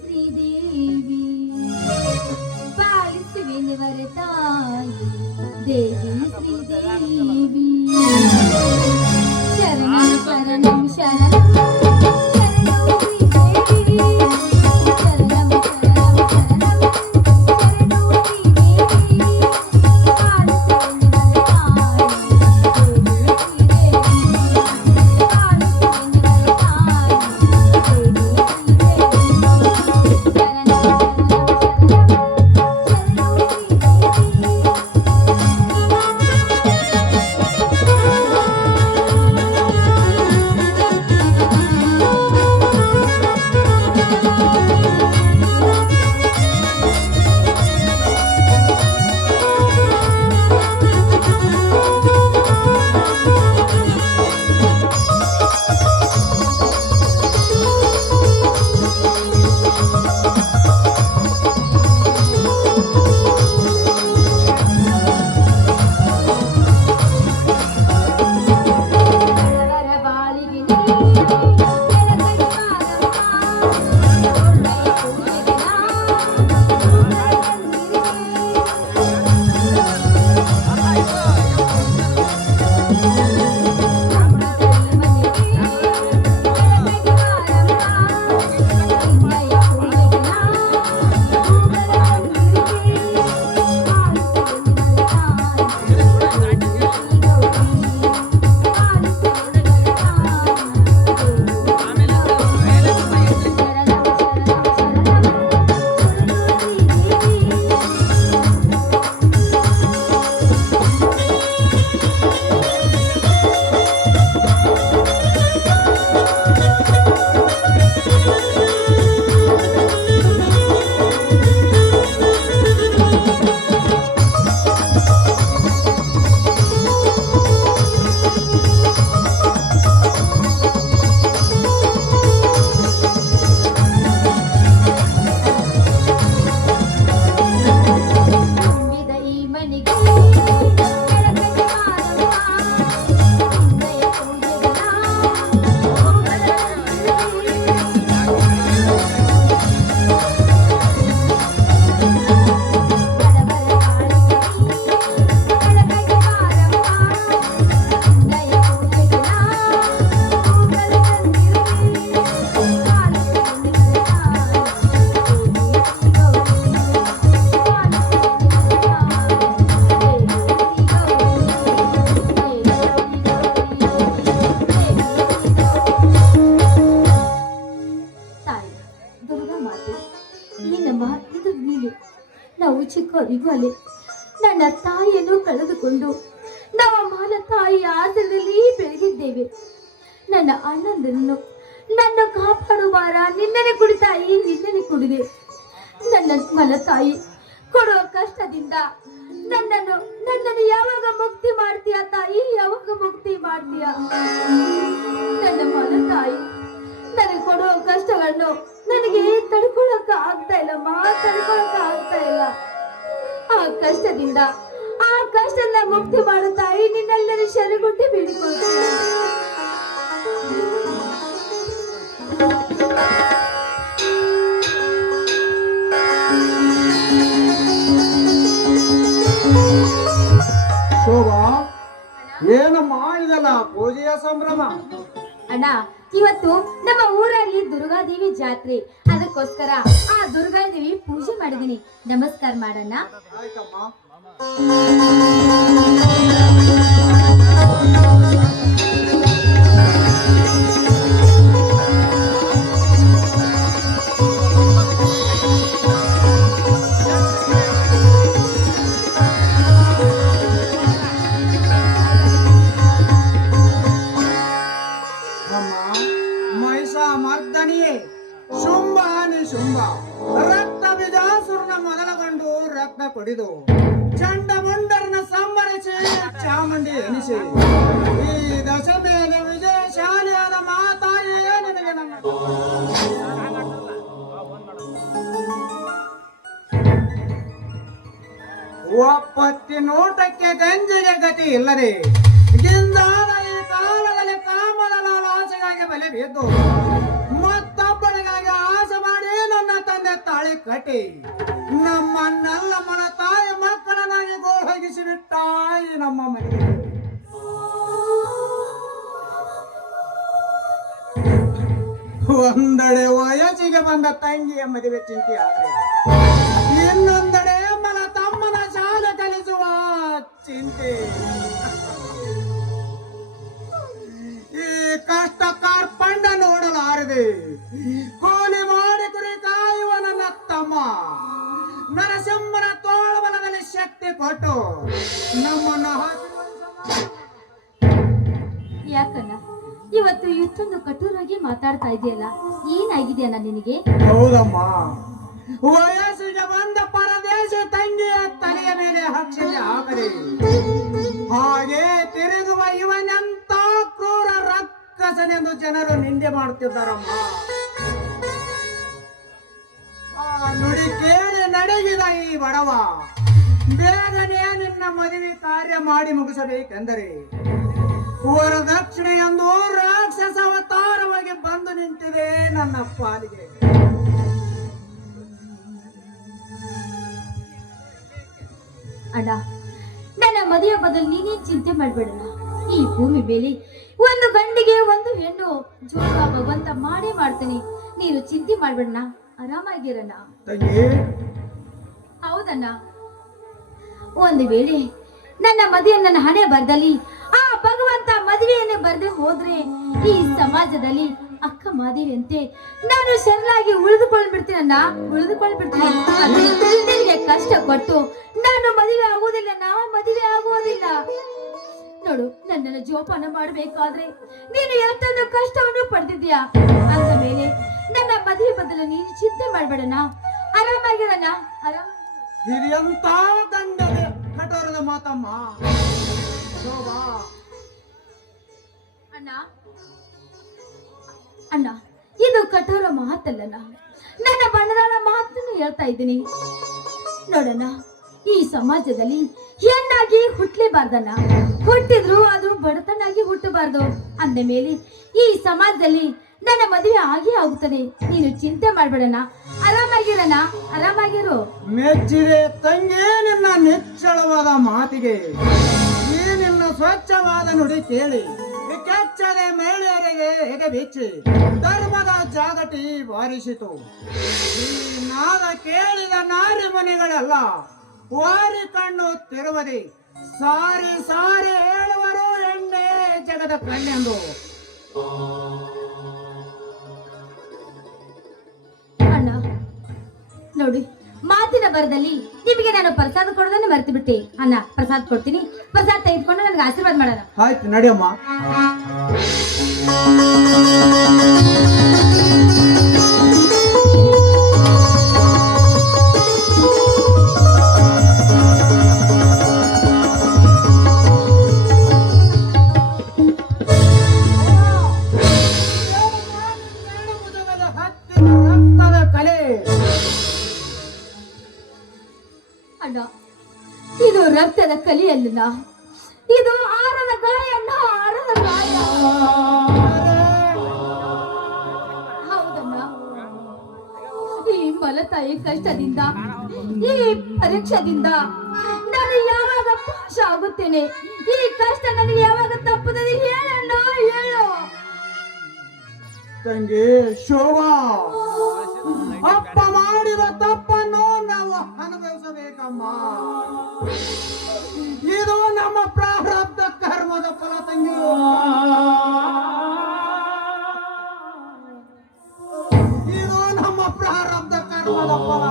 ಶ್ರೀದೇವಿ ಪಾಲಿಸುವೆನುವರ ತಾಯಿ ದೇವಿ ಶ್ರೀದೇವಿ ಶರಣಂ ಶರಣಂ ಶರಣಂ ಚಿಕ್ಕವರಿಗೂ ನನ್ನ ತಾಯಿಯನ್ನು ಕಳೆದುಕೊಂಡು ನಮ್ಮ ಮಾನ ತಾಯಿಯ ಆಸರೆಯಲ್ಲಿ ಬೆಳೆದಿದ್ದೇವೆ. ನನ್ನ ಅಣ್ಣಂದನ್ನು ನನ್ನ ಕಾಪಾಡುವಾರ ನಿನ್ನನೆ ಕುಡಿ ತಾಯಿ, ನಿನ್ನನೆ ಕುಡಿದೆ. ನನ್ನ ಮನ ತಾಯಿ ಕೊಡುವ ಕಷ್ಟದಿಂದ ನನ್ನನ್ನು ಯಾವಾಗ ಮುಕ್ತಿ ಮಾಡ್ತೀಯ ತಾಯಿ, ಯಾವಾಗ ಮುಕ್ತಿ ಮಾಡ್ತೀಯ? ನನ್ನ ಮನ ತಾಯಿ ನನಗೆ ಕೊಡುವ ಕಷ್ಟಗಳನ್ನು ನನಗೆ ತಡ್ಕೊಳಕ ಆಗ್ತಾ ಇಲ್ಲ, ತಡ್ಕೊಳಕ ಆಗ್ತಾ ಇಲ್ಲ. ಆ ಕಷ್ಟದಿಂದ ಮುಕ್ತಿ ಮಾಡು ತಾಯಿ, ನಿನ್ನೆಲ್ಲರೂ ಶರಣುಗುಟ್ಟಿ ಬೇಡಿಕೊಳ್ತೀನಿ. ಶೋಭಾ, ಏನಮ್ಮ ಇದೆಲ್ಲ ಪೂಜೆಯ ಸಂಭ್ರಮ? ಅಣ್ಣ, ಇವತ್ತು ನಮ್ಮ ಊರಲ್ಲಿ ದುರ್ಗಾದೇವಿ ಜಾತ್ರೆ, ಅದಕ್ಕೋಸ್ಕರ ಆ ದುರ್ಗಾದೇವಿ ಪೂಜೆ ಮಾಡಿದೀನಿ. ನಮಸ್ಕಾರ ಮಾಡಣ್ಣ. ಮರ್ದನಿಯೇ ಶುಂಭಾನಿ ಶುಂಭ ರಕ್ತ ಬಿಜಾಸುರನ ಮೊದಲಗೊಂಡು ರಕ್ತ ಕೊಡಿದು ಚಂಡಮುಂಡರನ ಸಂಬರಿಸಿ ಚಾಮುಂಡಿ ಎನಿಸಿ ಈ ದಶಮೇನ ವಿಜಯಶಾಲಿಯಾದ ಮಾತಾಯೇ ನಿನಗೆ ನನ್ನ ಒಪ್ಪತ್ತಿ ನೋಟಕ್ಕೆ ಗಂಜಿಗೆ ಗತಿ ಇಲ್ಲದೆ ಗಿಂದಾದ ಈ ಕಾಲದಲ್ಲಿ ಕಾಮದ ಆಸೆಗಾಗಿ ಬಲೆ ಬಿದ್ದು ಮತ್ತೊಬ್ಬನಿಗಾಗಿ ಆಸೆ ಮಾಡಿ ನನ್ನ ಕಟ್ಟಿ ನಮ್ಮನ್ನೆಲ್ಲ ಮನ ತಾಯಿ ಮಕ್ಕಳನ್ನಾಗಿ ಗೋಳಗಿಸಿ ಬಿಟ್ಟ ಈ ನಮ್ಮ ಮನೆಗೆ. ಒಂದೆಡೆ ವಯಸ್ಸಿಗೆ ಬಂದ ತಂಗಿಯ ಮದುವೆ ಚಿಂತೆ ಆದ್ರೆ ಇನ್ನೊಂದೆಡೆ ಮನ ತಮ್ಮನ ಶಾಲೆ ಕಲಿಸುವ ಚಿಂತೆ. ಈ ಕಷ್ಟ ಕಾರ್ಪಂಡ ನೋಡಲಾರದೆ ಕೂಲಿ ಮಾಡಿ ಕುರಿ ಕಾಯುವ ನನ್ನ ತಮ್ಮ ನರಸಿಂಹನ ತೋಳಬಲದಲ್ಲಿ ಶಕ್ತಿ ಕೊಟ್ಟು ನಮ್ಮನ್ನು ಯಾಕಣ್ಣ ಇವತ್ತು ಇಷ್ಟೊಂದು ಕಠೋರಾಗಿ ಮಾತಾಡ್ತಾ ಇದೆಯಲ್ಲ, ಏನಾಗಿದೆಯಣ್ಣ ನಿನಗೆ? ಹೌದಮ್ಮ, ವಯಸ್ಸಿಗೆ ಬಂದ ಪರದೇಶ ತಂಗಿಯ ತಲೆಯ ಮೇಲೆ ಹಕ್ಷತೆ ಹಾಕದೆ ಹಾಗೆ ತಿರುಗುವ ಇವನೆಂತ ಕ್ರೂರ ರಕ್ಕಸನೆಂದು ಜನರು ನಿಂದೆ ಮಾಡುತ್ತಿದ್ದಾರಮ್ಮ. ಆ ನುಡಿ ಕೇಳಿ ನಡಗಿದ ಈ ಬಡವ ಬೇಗನೆ ನಿನ್ನ ಮದುವೆ ಕಾರ್ಯ ಮಾಡಿ ಮುಗಿಸಬೇಕೆಂದರೆ ವರದಕ್ಷಿಣೆ ಎಂದು ರಾಕ್ಷಸ ಅವತಾರವಾಗಿ ಬಂದು ನಿಂತಿದೆ ನನ್ನ ಪಾಲಿಗೆ. ಅಣ್ಣ, ನನ್ನ ಮದುವೆ ಬದಲು ನೀನೇನ್ ಚಿಂತೆ ಮಾಡ್ಬೇಡಣ್ಣ. ಈ ಭೂಮಿ ಮೇಲೆ ಒಂದು ಗಂಡಿಗೆ ಒಂದು ಹೆಣ್ಣು ಜೋಗ ಭಗವಂತ ಮಾಡೇ ಮಾಡ್ತಾನೆ. ನೀನು ಚಿಂತೆ ಮಾಡ್ಬೇಡಣ್ಣ, ಆರಾಮಾಗಿರಣ್ಣ. ಹೌದಣ್ಣ, ಒಂದು ವೇಳೆ ನನ್ನ ಮದುವೆ ನನ್ನ ಹಣೆ ಬರ್ದಲ್ಲಿ ಆ ಭಗವಂತ ಮದುವೆಯನ್ನೇ ಬರ್ದೆ ಹೋದ್ರೆ ಈ ಸಮಾಜದಲ್ಲಿ ಅಕ್ಕ ಮಾದೇವಿಯಂತೆ ನಾನು ಶರಣಾಗಿ ಉಳಿದುಕೊಂಡ್ಬಿಡ್ತೀನಣ್ಣ, ಉಳಿದುಕೊಂಡ್ಬಿಡ್ತೀನಿ. ನಿನಗೆ ಕಷ್ಟ ಕೊಟ್ಟು ನಾನು ಮದುವೆ ಆಗುವುದಿಲ್ಲ, ನಾವು ಮದುವೆ ಆಗುವುದಿಲ್ಲ. ನೋಡು, ನನ್ನನ್ನು ಜೋಪಾನ ಮಾಡಬೇಕಾದ್ರೆ ನೀನು ಎಷ್ಟೊಂದು ಕಷ್ಟವನ್ನು ಪಡೆದಿದ್ಯಾ. ಅಂದ ಮೇಲೆ ನನ್ನ ಮದುವೆ ಬದಲು ನೀನು ಚಿಂತೆ ಮಾಡ್ಬೇಡಣ್ಣ, ಆರಾಮಾಗಿರಣ್ಣ. ಹಿರಿಯಂತ ದಂಡದ ಕಠೋರದ ಮಾತಮ್ಮ. ಅಣ್ಣ ಅಣ್ಣ, ಇದು ಕಠೋರ ಮಾತಲ್ಲಣ್ಣ, ನನ್ನ ಬಣ್ಣದ ಮಾತನ್ನು ಹೇಳ್ತಾ ಇದ್ದೀನಿ. ನೋಡಣ್ಣ, ಈ ಸಮಾಜದಲ್ಲಿ ಹೆಣ್ಣಾಗಿ ಹುಟ್ಟಲೇಬಾರ್ದಣ್ಣ, ಹುಟ್ಟಿದ್ರು ಅದು ಬಡತನಾಗಿ ಹುಟ್ಟಬಾರ್ದು. ಅಂದ ಮೇಲೆ ಈ ಸಮಾಜದಲ್ಲಿ ನನ್ನ ಮದುವೆ ಆಗೇ ಆಗುತ್ತದೆ. ನೀನು ಚಿಂತೆ ಮಾಡ್ಬೇಡಣ್ಣ, ಆರಾಮಾಗಿರಣ್ಣ, ಆರಾಮಾಗಿರು. ಮೆಚ್ಚಿದೆ ತಂಗಿ ನಿನ್ನ ನಿಚ್ಚಳವಾದ ಮಾತಿಗೆ, ಈ ನಿನ್ನ ಸ್ವಚ್ಛವಾದ ನುಡಿ ಕೇಳಿ ಕೆಚ್ಚದೆ ಮಹಿಳೆಯರಿಗೆ ಎದೆ ಬಿಚ್ಚಿ ಧರ್ಮದ ಜಾಗಟಿ ಬಾರಿಸಿತು. ಈ ನಾದ ಕೇಳಿದ ನಾರಿ ಮನೆಗಳೆಲ್ಲ ವಾರಿ ಕಣ್ಣು ತಿರುವದೆ ಸಾರಿ ಸಾರಿ ಹೇಳುವರು ಎಣ್ಣೆ ಜಗದ ಕಣ್ಣೆಂದು. ಅಣ್ಣ ನೋಡಿ, ಮಾತಿನ ಬರದಲ್ಲಿ ನಿಮಗೆ ನಾನು ಪ್ರಸಾದ ಕೊಡೋದನ್ನ ಮರ್ತು ಬಿಟ್ಟೆ. ಅಣ್ಣ, ಪ್ರಸಾದ ಕೊಡ್ತೀನಿ, ಪ್ರಸಾದ ತೆಗೆದುಕೊಂಡು ನನಗೆ ಆಶೀರ್ವಾದ ಮಾಡೋಣ. ಆಯ್ತು, ನಡಿಯಮ್ಮ. ಅಣ್ಣ, ಇದು ರಕ್ತದ ಕಲಿಯಲ್ಲ, ಇದು ಆರದ ಗಾಯ ಅಣ್ಣ, ಆರದ ಗಾಯ. ಹೌದಣ್ಣ, ಈ ಮಲತಾಯಿ ಕಷ್ಟದಿಂದ, ಈ ಪರೀಕ್ಷದಿಂದ ನಾನು ಯಾವಾಗ ಪಾಶ ಆಗುತ್ತೇನೆ? ಈ ಕಷ್ಟ ನನಗೆ ಯಾವಾಗ ತಪ್ಪುತ್ತದೆ? ಹೇಳಣ್ಣ, ಹೇಳು. ತಂಗಿ ಶೋಭಾ, ಅಪ್ಪ ಮಾಡಿದ ತಪ್ಪನ್ನು ನಾವು ಅನುಭವಿಸಬೇಕಮ್ಮ. ಇದು ನಮ್ಮ ಪ್ರಾರಬ್ಧ ಕರ್ಮದ ಫಲ ತಂಗಿ. ಇದು ನಮ್ಮ ಪ್ರಾರಬ್ಧ ಕರ್ಮದ ಫಲ.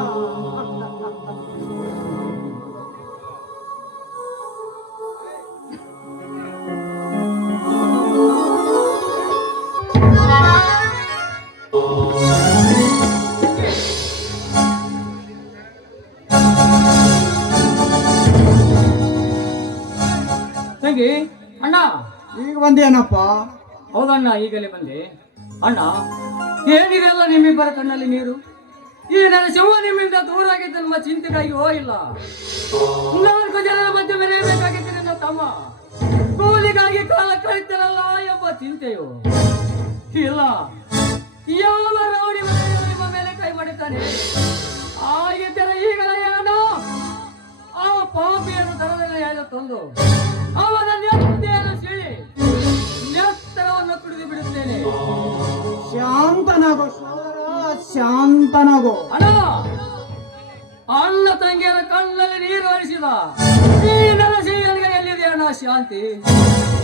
ತಂಗಿ, ಅಣ್ಣ ಈಗ ಬಂದೇನಪ್ಪ? ಹೌದಣ್ಣ, ಈಗಲೇ ಬಂದೆ. ಅಣ್ಣ, ಏನಿದೆಲ್ಲ ನಿಮ್ಮಿಬ್ಬರ ಕಣ್ಣಲ್ಲಿ ನೀರು? ಈ ನನ್ನ ಶಿವ ನಿಮ್ಮಿಂದ ದೂರ ಆಗಿದ್ದ ನಮ್ಮ ಚಿಂತೆಗಾಗಿ ಇಲ್ಲ. 4 ಜನರ ಮಧ್ಯೆ ಮೆರೆಯಬೇಕಾಗಿತ್ತು ನನ್ನ ತಮ್ಮ. ಕೂಲಿಗಾಗಿ ಕಾಲ ಕಳಿತರಲ್ಲ ಎಂಬ ಚಿಂತೆಯು ಇಲ್ಲ. ಯಾವ ರೌಡಿ ನಿಮ್ಮ ಮೇಲೆ ಕೈ ಮಾಡುತ್ತಾನೆ, ಆ ತಂದು ಅವನ ನೆತ್ತಿಯನ್ನು ಸೀಳಿ ನೆತ್ತರವನ್ನು ಕುಡಿದು ಬಿಡುತ್ತೇನೆ. ಶಾಂತನಾಗೋ ಸೋದರ, ಶಾಂತನಾಗೋ. ಅಣ್ಣ ತಂಗಿಯರ ಕಣ್ಣಲ್ಲಿ ನೀರು ಹರಿಸಿದ ಈ ನರಸಿಂಹನಿಗೆ ಎಲ್ಲಿದೆ ಅಣ್ಣ ಶಾಂತಿ?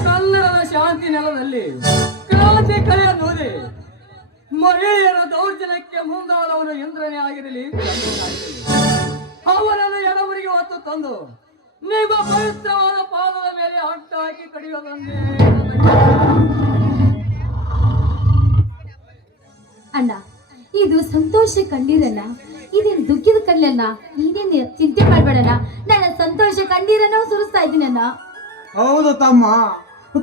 ಕನ್ನಡದ ಶಾಂತಿ ನೆಲದಲ್ಲಿ ಕ್ರಾಂತಿ ಕಲೆಯ ನೋದಿ ಮಹಿಳೆಯರ ದೌರ್ಜನ್ಯಕ್ಕೆ ಮುಂದಾದವನು ಇಂದ್ರನೇ ಆಗಿರಲಿ, ಅವನನ್ನು ಎಡವರಿಗೆ ಹೊತ್ತು ತಂದು ನಿಮ್ಮ ಪವಿತ್ರವಾದ ಪಾದದ ಮೇಲೆ ಅಟ್ಟ ಹಾಕಿ ಕಡಿಯೋದೊಂದೇ. ಅಣ್ಣ, ಇದು ಸಂತೋಷ ಕಣ್ಣೀರನ್ನ, ಇದೇನು ದುಃಖದ ಕಣ್ಣಲ್ಲ. ನೀನೇನು ಚಿಂತೆ ಮಾಡ್ಬೇಡಣ್ಣ, ನನ್ನ ಸಂತೋಷ ಕಣ್ಣೀರನ್ನು ಸುರಿಸ್ತಾ ಇದ್ದೀನಣ್ಣ. ಹೌದು ತಮ್ಮ,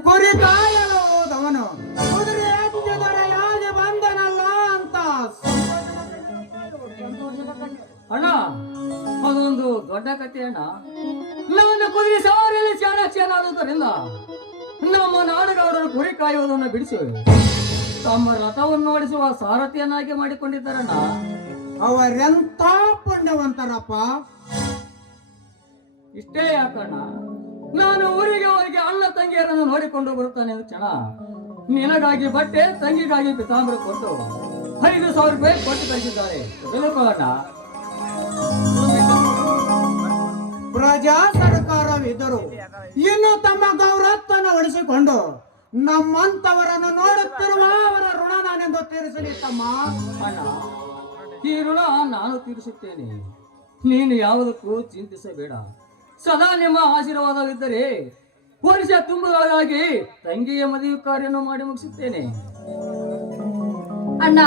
ಕುರಿ ಕಾಯಲು ಹೋದವನು ಕುದುರೆ ಎತ್ತಿದೊರೆಯಾಗಿ ಬಂದನಲ್ಲ ಅಂತ. ಅಣ್ಣ, ಅದೊಂದು ದೊಡ್ಡ ಕಥೆ ಅಣ್ಣ. ನಾನು ಕುದುರೆ ಸಾರಿಯಲ್ಲಿ ಚಾಣಾಕ್ಷನಾದುದರಿಂದ ನಮ್ಮ ನಾಡುಗೌಡರು ಕುರಿ ಕಾಯುವುದನ್ನು ಬಿಡಿಸಿ ತಮ್ಮ ರಥವನ್ನು ಓಡಿಸುವ ಸಾರಥಿಯನ್ನಾಗಿ ಮಾಡಿಕೊಂಡಿದ್ದಾರಣ್ಣ. ಅವರೆಂತ ಪುಣ್ಯವಂತರಪ್ಪ. ಇಷ್ಟೇ ಯಾಕಣ್ಣ, ನಾನು ಊರಿಗೆ ಹೋಗಿ ಅಣ್ಣ ತಂಗಿಯರನ್ನು ನೋಡಿಕೊಂಡು ಬರುತ್ತಾನೆ ಕ್ಷಣ ನಿನಗಾಗಿ ಬಟ್ಟೆ, ತಂಗಿಗಾಗಿ ಪಿತಾಂಬರ ಕೊಟ್ಟು 5,000 ರೂಪಾಯಿ ಕೊಟ್ಟು ಕಳಿಸಿದ್ದಾರೆ. ತಿಳ್ಕೊಳ್ಳೋಣ. ಪ್ರಜಾ ಸರ್ಕಾರವಿದ್ದರು ಇನ್ನು ತಮ್ಮ ಗೌರವವನ್ನು ಉಳಿಸಿಕೊಂಡು ನಮ್ಮಂತವರನ್ನು ನೋಡುತ್ತಿರುವ ಅವರ ಋಣ ನಾನೆಂದು ತೀರಿಸಲಿ ತಮ್ಮ. ಅಣ್ಣ, ಈ ಋಣ ನಾನು ತೀರಿಸುತ್ತೇನೆ. ನೀನು ಯಾವುದಕ್ಕೂ ಚಿಂತಿಸಬೇಡ. ಸದಾ ನಿಮ್ಮ ಆಶೀರ್ವಾದವಿದ್ದರೆ ವರ್ಷ ತುಂಬುವುದಾಗಿ ತಂಗಿಯ ಮದುವೆ ಕಾರ್ಯವನ್ನು ಮಾಡಿ ಮುಗಿಸುತ್ತೇನೆ. ಅಣ್ಣ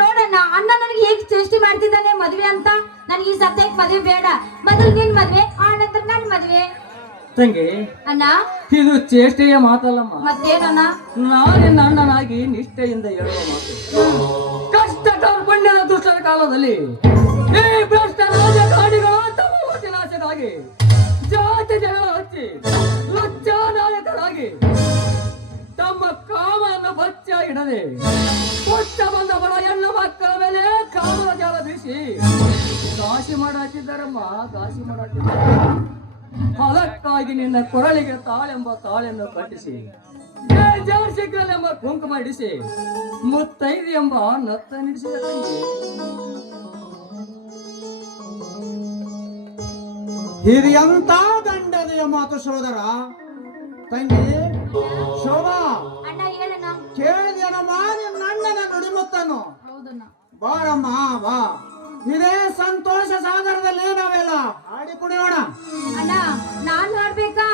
ನೋಡಣ್ಣ, ಅಣ್ಣ ನನಗೆ ಹೇಗೆ ಚೇಷ್ಟೆ ಮಾಡ್ತಿದ್ದಾನೆ ಮದ್ವೆ ಅಂತ. ನನಗೆ ಈ ಸದ್ಯಕ್ಕೆ ಮದ್ವೆ ಬೇಡ. ಮೊದಲು ನಿನ್ ಮದ್ವೆ, ಆ ನಂತರ ನನ್ ಮದ್ವೆ. ತಂಗಿ, ಅಣ್ಣ ಇದು ಚೇಷ್ಟೆಯ ಮಾತಲ್ಲಮ್ಮ. ಮತ್ತೇನಣ್ಣ? ನಾನಿನ್ನ ಅಣ್ಣನಾಗಿ ನಿಷ್ಠೆಯಿಂದ ಹೇಳುವ ಮಾತು. ಕಷ್ಟ ಕಾರ್ಪಣ್ಯದ ದುಷ್ಟರ ಕಾಲದಲ್ಲಿ ಈ ಭ್ರಷ್ಟ ರಾಜಕಾರಣಿಗಳು ತಮ್ಮ ವಿನಾಶಕ್ಕಾಗಿ ಜಾತಿ ಜಗಳ ಹಚ್ಚಿ ಲಜ್ಜಾನಾಯಕರಾಗಿ ತಮ್ಮ ಕಾಮವನ್ನು ಬಚ್ಚ ಇಡದೆ ಕೊಟ್ಟ ಬಂದ ಬಡ ಹೆಣ್ಣು ಮಕ್ಕಳ ಮೇಲೆ ಕಾಮದ ಜಾಲ ಬೀಸಿ ದಾಸಿ ಮಾಡಾಕಿದ್ದಾರಮ್ಮ, ದಾಸಿ ಮಾಡಾಕಿದ್ದಾರೆ. ಅದಕ್ಕಾಗಿ ನಿನ್ನ ಕೊರಳಿಗೆ ತಾಳೆಂಬ ತಾಳೆಯನ್ನು ಕಟ್ಟಿಸಿ ಜಾರ್ಸಿಗಳೆಂಬ ಕುಂಕುಮ ಇಡಿಸಿ ಮುತ್ತೈದು ಎಂಬ ನತ್ತ ನಿಡಿಸಿದ ತಂಗಿ. ಇದು ಎಂತ ದಂಡನೆಯ ಮಾತು ಸೋದರ. ತಂಗಿ ಶೋಭಾ, ಅಣ್ಣ ಹೇಳಣ್ಣ. ಕೇಳಿದೇನಮ್ಮ ನಿನ್ನ ಅಣ್ಣನ ನುಡಿಮುತ್ತನ್ನು? ಹೌದಣ್ಣ. ಬಾರಮ್ಮ ಬಾ, ಇದೇ ಸಂತೋಷ ಸಾಗರದಲ್ಲಿ ನಾವೆಲ್ಲ ಹಾಡಿ ಕುಡಿಯೋಣ. ಅಣ್ಣ ನಾನ್ ಹಾಡ್ಬೇಕಾ?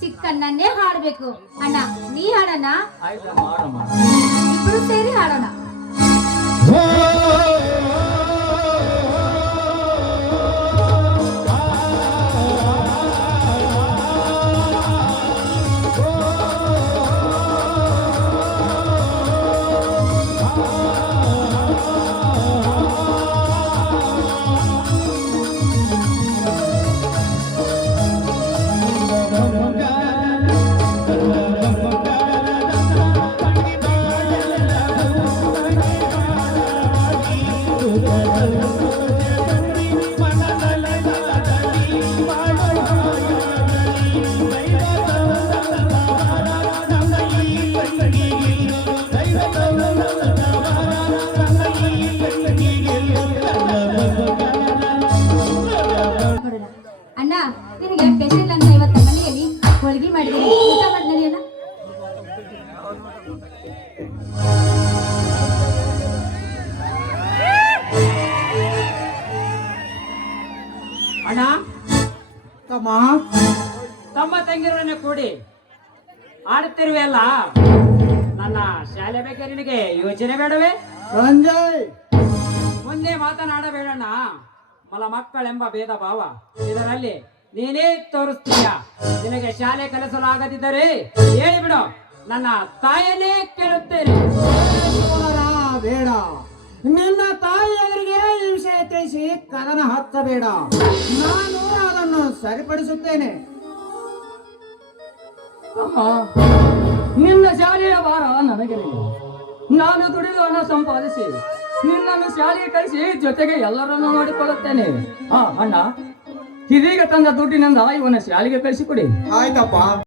ಚಿಕ್ಕಣ್ಣನ್ನೇ ಹಾಡ್ಬೇಕು. ಅಣ್ಣ ನೀ ಹಾಡಣ್ಣ, ಆಯ್ತಾ ಮಾಡಮ್ಮ. ಇಬ್ರು ಸೇರಿ ಹಾಡೋಣ. ಅಣ್ಣ ನಿನಗೆ ಸ್ಪೆಷಲ್ ಅಂತ ಇವತ್ತು ಮನೆಯಲ್ಲಿ ಹೋಳಿಗೆ ಮಾಡಿದ್ದೀನಿ, ಊಟ ಮಾಡಿ ನಡಿಯೋಣ. ಅಣ್ಣ, ತಮ್ಮ ತಮ್ಮ ತಂಗಿರನ್ನ ಕೂಡಿ ಆಡುತ್ತಿರುವೆ ಅಲ್ಲ, ನನ್ನ ಶಾಲೆ ಬಗ್ಗೆ ನಿನಗೆ ಯೋಚನೆ ಬೇಡವೇ? ಸಂಜಯ್, ಮುಂದೆ ಮಾತನಾಡಬೇಡಣ್ಣ. ಮಕ್ಕಳೆಂಬ ಭೇದ ಭಾವ ಇದರಲ್ಲಿ ನೀನೇ ತೋರಿಸ್ತೀಯ. ನಿನಗೆ ಶಾಲೆ ಕಲಿಸಲಾಗದಿದ್ದರೆ ಹೇಳಿಬಿಡು, ನನ್ನ ತಾಯಿಯನ್ನೇ ಕೇಳುತ್ತೇನೆ. ಸೋದರ ಬೇಡ, ನಿನ್ನ ತಾಯಿಯವರಿಗೆ ಈ ವಿಷಯ ತಿಳಿಸಿ ಕದನ ಹಚ್ಚಬೇಡ. ನಾನು ಅದನ್ನು ಸರಿಪಡಿಸುತ್ತೇನೆ. ಅಮ್ಮ, ನಿನ್ನ ಶಾಲೆಯ ಭಾರ ನನಗೆ ನೀನು. ನಾನು ದುಡಿದು ಹಣ ಸಂಪಾದಿಸಿ ನಿನ್ನನ್ನು ಶಾಲೆಗೆ ಕಳಿಸಿ ಜೊತೆಗೆ ಎಲ್ಲರನ್ನು ನೋಡಿಕೊಳ್ಳುತ್ತೇನೆ. ಅಣ್ಣ, ಇದೀಗ ತಂದ ದುಡ್ಡಿನಿಂದ ಇವನ ಶಾಲೆಗೆ ಕಳಿಸಿಕೊಡಿ. ಆಯ್ತಪ್ಪ.